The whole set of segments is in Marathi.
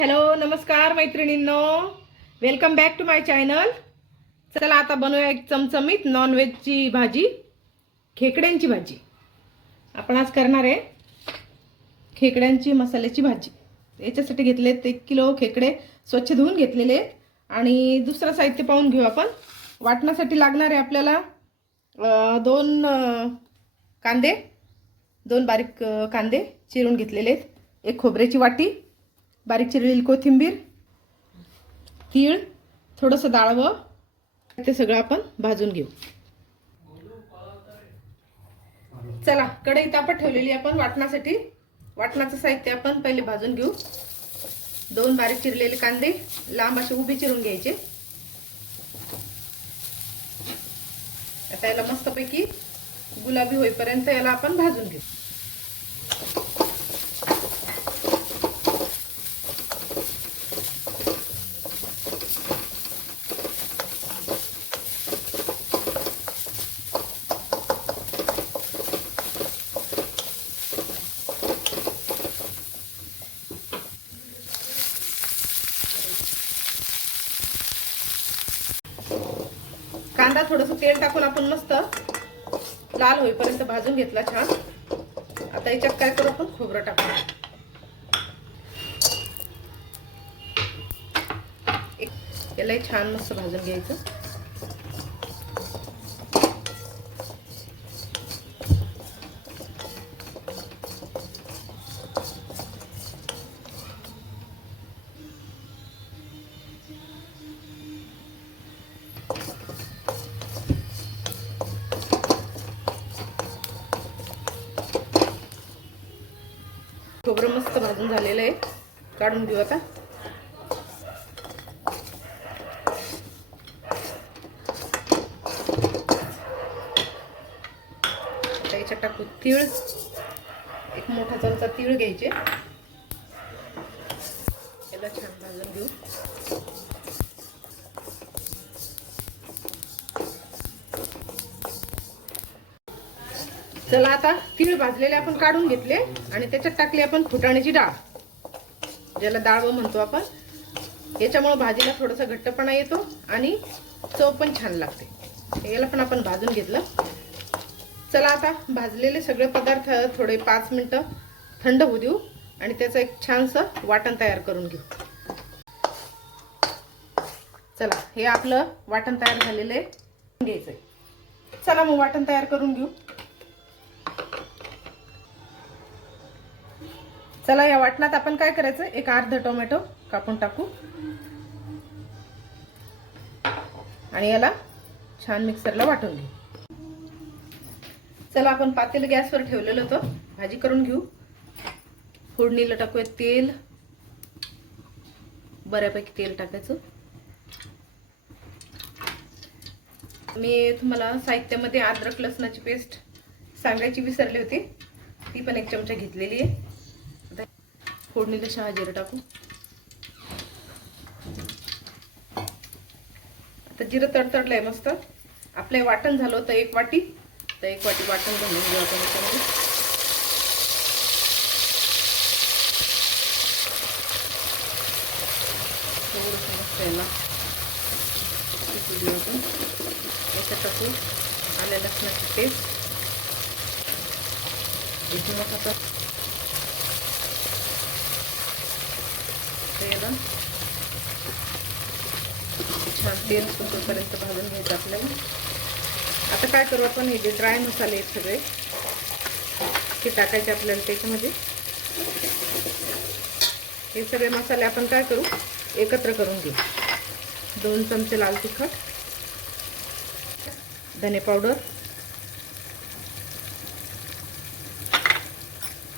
हॅलो नमस्कार मैत्रिणींनो, welcome back to my channel. चला आता बनवूया एक चमचमीत नॉनव्हेजची भाजी, खेकड्यांची भाजी. आपण आज करणार आहे खेकड्यांची मसाल्याची भाजी. याच्यासाठी घेतलेत 1 किलो खेकडे, स्वच्छ धुवून घेतलेले. आणि दुसरं साहित्य पाहून घेऊ आपण. वाटण्यासाठी लागणार आहे आपल्याला 2 कांदे, 2 बारीक कांदे चिरून घेतलेले आहेत, 1 खोबऱ्याची वाटी, बारीक चिरलेली कोथिंबीर, तीळ, थोडंसं डाळवं. ते सगळं आपण भाजून घेऊ. चला कढई तापत ठेवलेली आपण वाटण्यासाठी. वाटणाचं साहित्य आपण पहिले भाजून घेऊ. 2 बारीक चिरलेले कांदे लांब असे उभे चिरून घ्यायचे. आता याला मस्तपैकी गुलाबी होईपर्यंत याला आपण भाजून घेऊ. कांदा थोडंसं तेल टाकून आपण मस्त लाल होईपर्यंत भाजून घेतला छान. आता याच्यात काय करू आपण, खोबरं टाकू. याला छान मस्त भाजून घ्यायचं. खोबरं मस्त भाजून झालेलं आहे, काढून घेऊ आता. याच्यात टाकू तीळ, 1 मोठा चमचा तीळ घ्यायचे. याला छान भाजून घेऊ. चला आता तीळ भाजलेले आपण काढून घेतले आणि त्याच्यात टाकली आपण फुटाण्याची डाळ, ज्याला डाळ म्हणतो आपण. याच्यामुळे भाजीला थोडासा घट्टपणा येतो आणि चव पण छान लागते. याला पण आपण भाजून घेतलं. चला आता भाजलेले सगळे पदार्थ थोडे 5 मिनिटं थंड होऊ देऊ आणि त्याचं एक छानसं वाटण तयार करून घेऊ. चला हे आपलं वाटण तयार झालेलं आहे, घ्यायचंय. चला मग वाटण तयार करून घेऊ. चला या वाटणात आपण काय करायचं, एक अर्धा टोमॅटो कापून टाकू आणि याला छान मिक्सरला वाटून घेऊ. चला आपण पातेलं गॅसवर ठेवलेलं होतं, भाजी करून घेऊ. फोडणीला टाकूया तेल, बऱ्यापैकी तेल टाकायचं. मी तुम्हाला साहित्यामध्ये अद्रक लसणाची पेस्ट सांगायची विसरली होती, ती पण 1 चमचा घेतलेली आहे. फोडणीला शहाजिरं टाकू. आता जिरं तडतडलंय मस्त. आपलं वाटण झालं होतं 1 वाटी, तर 1 वाटी वाटण घालून घेऊ आपण याच्यामध्ये. थोडंसं मस्त याला शिजू आपण. याच्यात टाकू आल्या लसणाची पेस्ट, 1 मोठा कप. याला छान तेल सुटेपर्यंत भाजून घ्यायचं आपल्याला. आता काय करू आपण, हे जे ड्राय मसाले आहेत सगळे ते टाकायचे आपल्याला त्याच्यामध्ये. हे सगळे मसाले आपण काय करू, एकत्र करून घेऊ. 2 चमचे लाल तिखट, धने पावडर,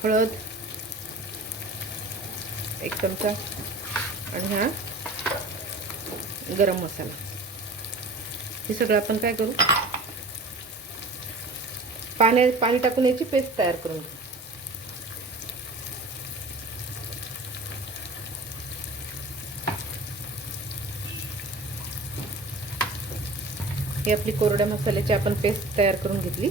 हळद 1 चमचा आणि हा गरम मसाला. हे सगळं आपण काय करू, पाणी टाकून याची पेस्ट तयार करून घेऊ. ही आपली कोरड्या मसाल्याची आपण पेस्ट तयार करून घेतली.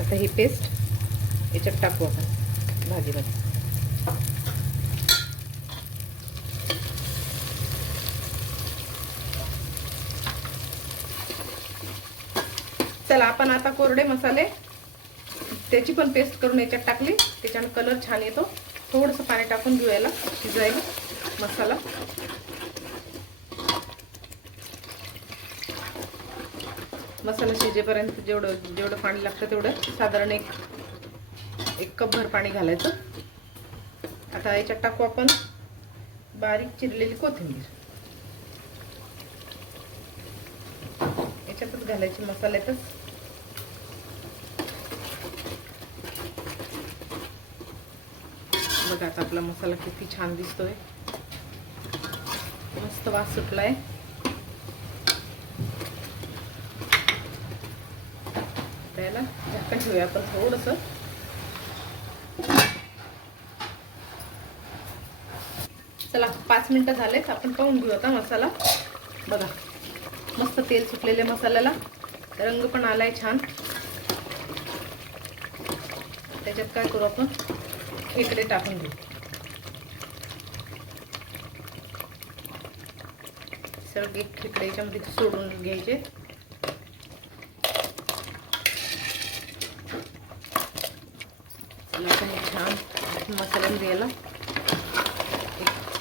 आता ही पेस्ट याच्यात टाकू आपण भाजीमध्ये. चला आपण आता कोरडे मसाले त्याची पण पेस्ट करून याच्यात टाकली, त्याच्याने कलर छान येतो. थोडंसं पाणी टाकून घेऊ याला शिजायला मसाला. मसाला शिजेपर्यंत जेवढं पाणी लागतं तेवढं साधारण एक कप भर पाणी घालायचं. आता याच्यात टाकू आपण बारीक चिरलेली कोथिंबीर. याच्यातच घालायची मसाल्यातच. बघा आता आपला मसाला किती छान दिसतोय, मस्त वास सुटलाय. त्याला झाकण ठेवूया आपण थोडंसं. चला 5 मिनिटं झालेत, आपण पाहून घेऊ आता मसाला. बघा मस्त तेल सुटलेले मसाल्याला, रंग पण आलाय छान. त्याच्यात काय करू आपण खेकडे टाकून घेऊ. सगळे खेकडे याच्यामध्ये सोडून घ्यायचे. छान मसाल्यामध्ये याला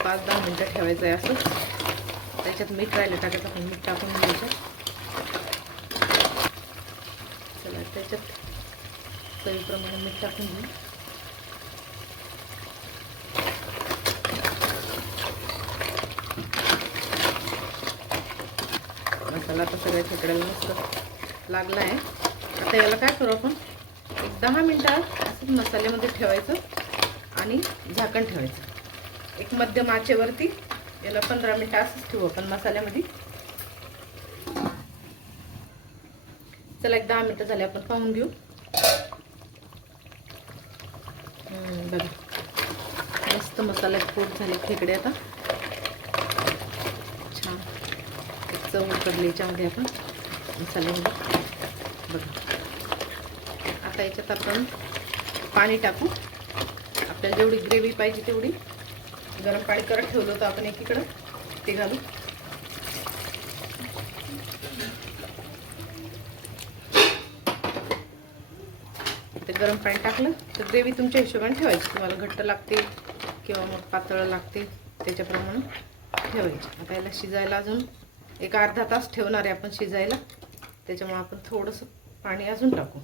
5-10 मिनिटं ठेवायचं आहे असं. त्याच्यात मीठ राहिलं टाकायचं, आपण मीठ टाकून घ्यायचं. चला त्याच्यात चवीप्रमाणे मीठ टाकून घेऊ. मसाला आता सगळ्या खेकड्याला मस्त लागला आहे. आता याला काय करू आपण 10 मिनिटं असंच मसाल्यामध्ये ठेवायचं आणि झाकण ठेवायचं. एक मध्यम आचेवरती याला 15 मिनिटं असंच ठेवू आपण मसाल्यामध्ये. चला 10 मिनिटं झाले, आपण पाहून घेऊ. बघा मस्त मसाल्यात कोट झाले खेकडे. आता छान चव उकडली याच्यामध्ये आपण मसाल्यामध्ये. बघा आता याच्यात आपण पाणी टाकू. आपल्याला जेवढी ग्रेव्ही पाहिजे तेवढी. गरम पाणी करत ठेवलं होतं आपण एकीकडं, ते घालू. ते गरम पाणी टाकलं तर ग्रेव्ही तुमच्या हिशोबाने ठेवायची. तुम्हाला घट्ट लागते किंवा मग पातळ लागते त्याच्याप्रमाणे ठेवायची. आता याला शिजायला अजून एक अर्धा तास ठेवणार आहे आपण शिजायला. त्याच्यामुळे आपण थोडंसं पाणी अजून टाकू.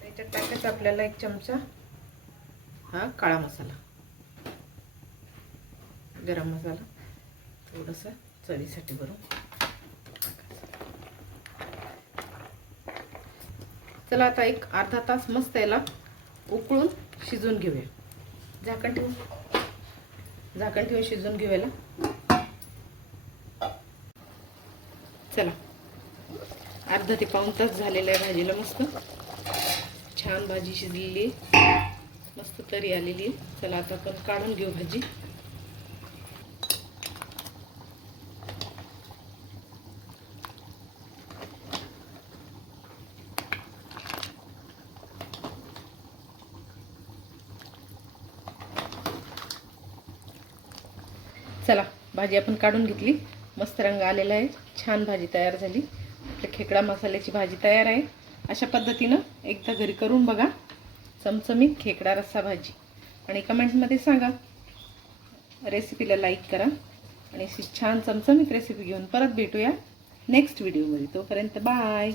त्याच्यात टाकायचं आपल्याला 1 चमचा हा काळा मसाला, गरम मसाला थोडंसं चवीसाठी भरून. चला आता एक अर्धा तास मस्त याला उकळून शिजून घेऊया. झाकण ठेवून शिजून घेऊया. चला अर्धा ते पाऊण तास झालेला आहे भाजीला. मस्त छान भाजी शिजलेली, मस्त तरी आलेली. चला आता आपण काढून घेऊ भाजी. चला भाजी आपण काढून घेतली, मस्त रंग आलेला आहे, छान भाजी तयार झाली. आपली खेकडा मसाल्याची भाजी तयार आहे. अशा पद्धतीनं एकदा घरी करून बघा चमचमीत खेकडा रस्सा भाजी, आणि कमेंटमध्ये सांगा. रेसिपीला लाईक करा आणि अशी छान चमचमीत रेसिपी घेऊन परत भेटूया नेक्स्ट व्हिडिओमध्ये. तोपर्यंत बाय.